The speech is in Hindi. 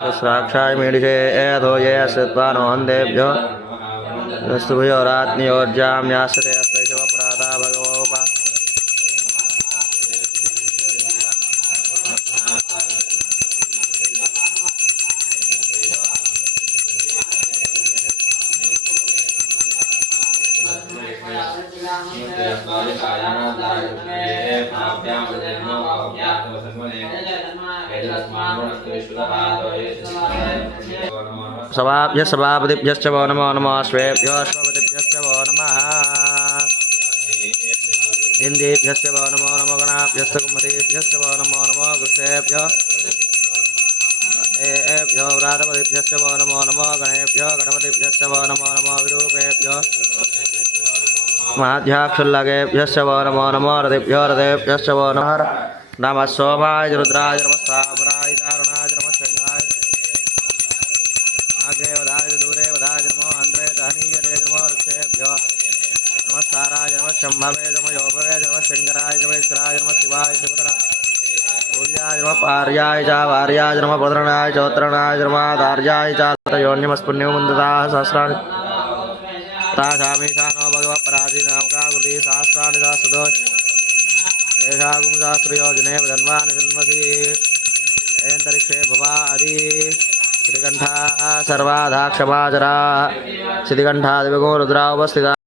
स्राक्षाय मीडिषे एधो ये अस्त्वानो हन्देभ्यो स्तुभयोरात्नियोज्यां यास्यते अस्तैशवप्राता भगवोपा सभापतिभ्यश्च वो नमो नमः स्वेभ्यो अश्वपतिभ्यश्च वो नमः इन्द्रेभ्यश्च वो नमो नमो गणाभ्यश्च कुमतेभ्यश्च वो नमो नमो गुरुभ्यो एभ्यो व्रातपतिभ्यश्च वो नमो नमो गणेभ्यो गणपतिभ्यश्च वो नमो नमो विरूपेभ्यो माध्याक्षुल्लकेभ्यश्च वो नमो नमो रथेभ्यो रथेभ्यश्च वो नमः नमः सोमाय रुद्राय नमः साम्राय चारुणाय नमः शंखाय आगे वधाय दूरे वधाय नमो अन्ध्रे गहनीयते नमो वृक्षेभ्यो नमः साराय नमः शम्भवे नमः योगवे नमः शंकराय नमः ईश्वराय नमः शिवाय शिवतराय सूर्याय नमः पार्याय च वार्याय नमः भद्रनाय चौत्रनाय नमः दार्याय च योन्यमस्पुण्यमुन्दताः सहस्राणि तासामीशा नो भगवः पराधीनामका गुली सहस्राणि सहस्रदोष एषागुं सहस्रयोजने वदन्वानि जन्मसि एन्तरिक्षे भवादि श्रीकण्ठा सर्वाधाक्षमाचरा श्रीकण्ठादिविगो रुद्रा उपस्थिता